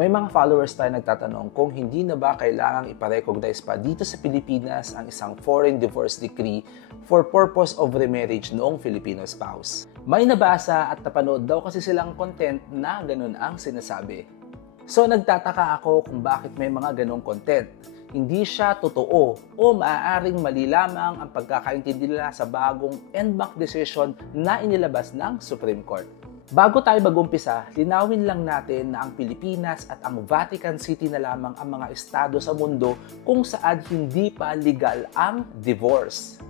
May mga followers tayo nagtatanong kung hindi na ba kailangang iparecognize pa dito sa Pilipinas ang isang foreign divorce decree for purpose of remarriage noong Filipino spouse. May nabasa at napanood daw kasi silang content na ganun ang sinasabi. So nagtataka ako kung bakit may mga ganong content. Hindi siya totoo o maaaring mali lamang ang pagkakaintindi nila sa bagong en banc decision na inilabas ng Supreme Court. Bago tayo mag-umpisa, linawin lang natin na ang Pilipinas at ang Vatican City na lamang ang mga estado sa mundo kung saan hindi pa legal ang divorce.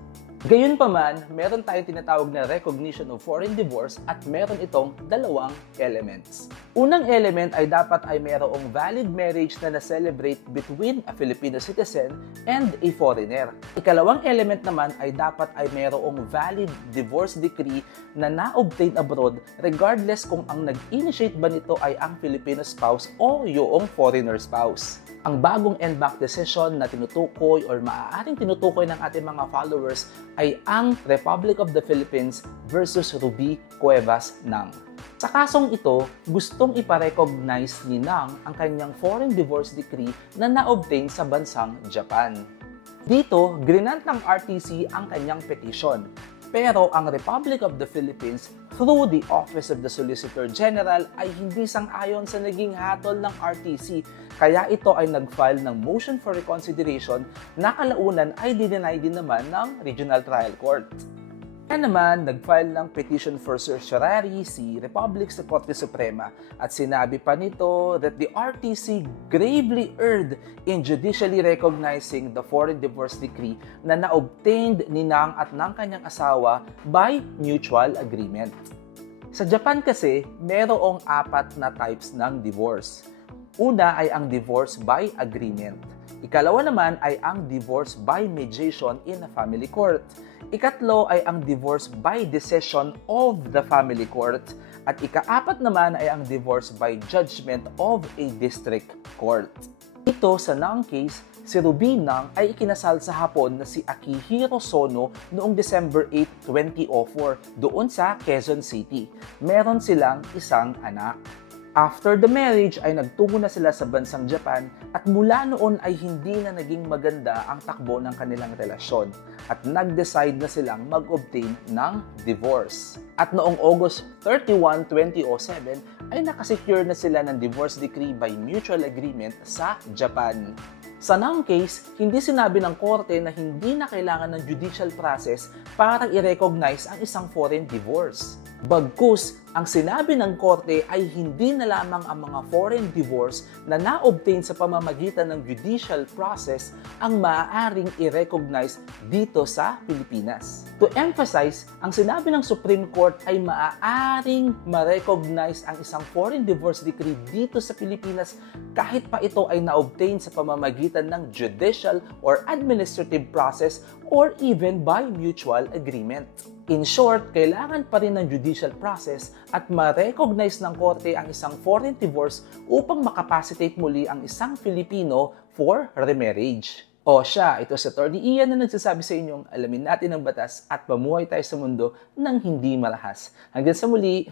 Gayunpaman, meron tayong tinatawag na recognition of foreign divorce at meron itong dalawang elements. Unang element ay dapat ay merong valid marriage na na-celebrate between a Filipino citizen and a foreigner. Ikalawang element naman ay dapat ay merong valid divorce decree na na-obtain abroad regardless kung ang nag-initiate ba nito ay ang Filipino spouse o yung foreigner spouse. Ang bagong en banc decision na tinutukoy or maaaring tinutukoy ng ating mga followers ay ang Republic of the Philippines versus Ruby Cuevas Nang. Sa kasong ito, gustong iparecognize ni Nang ang kanyang foreign divorce decree na na-obtain sa bansang Japan. Dito, grinant ng RTC ang kanyang petition. Pero ang Republic of the Philippines through the Office of the Solicitor General ay hindi sang-ayon sa naging hatol ng RTC, kaya ito ay nag-file ng motion for reconsideration na kalaunan ay dinenay din naman ng Regional Trial Court. Kaya naman, nag-file ng petition for certiorari si Republic sa Korte Suprema at sinabi pa nito that the RTC gravely erred in judicially recognizing the foreign divorce decree na na-obtained ni Nang at ng kanyang asawa by mutual agreement. Sa Japan kasi, merong 4 na types ng divorce. Una ay ang divorce by agreement. Ikalawa naman ay ang divorce by mediation in a family court. Ikatlo ay ang divorce by decision of the family court. At ika-4 naman ay ang divorce by judgment of a district court. Ito sa Nang case, si Ruby Nang ay ikinasal sa Hapon na si Akihiro Sono noong December 8, 2004 doon sa Quezon City. Meron silang isang anak. After the marriage ay nagtungo na sila sa bansang Japan at mula noon ay hindi na naging maganda ang takbo ng kanilang relasyon at nag-decide na silang mag-obtain ng divorce. At noong August 31, 2007 ay nakasecure na sila ng divorce decree by mutual agreement sa Japan. Sa Nang case, hindi sinabi ng korte na hindi na kailangan ng judicial process para i-recognize ang isang foreign divorce. Bagkus, ang sinabi ng korte ay hindi na lamang ang mga foreign divorce na na-obtain sa pamamagitan ng judicial process ang maaaring i-recognize dito sa Pilipinas. To emphasize, ang sinabi ng Supreme Court ay maaaring ma-recognize ang isang foreign divorce decree dito sa Pilipinas kahit pa ito ay na-obtain sa pamamagitan ng judicial or administrative process or even by mutual agreement. In short, kailangan pa rin ng judicial process at ma-recognize ng korte ang isang foreign divorce upang makapacitate muli ang isang Filipino for remarriage. O siya, ito si Atty. Ian na nagsasabi sa inyong alamin natin ang batas at pamuhay tayo sa mundo ng hindi marahas. Hanggang sa muli,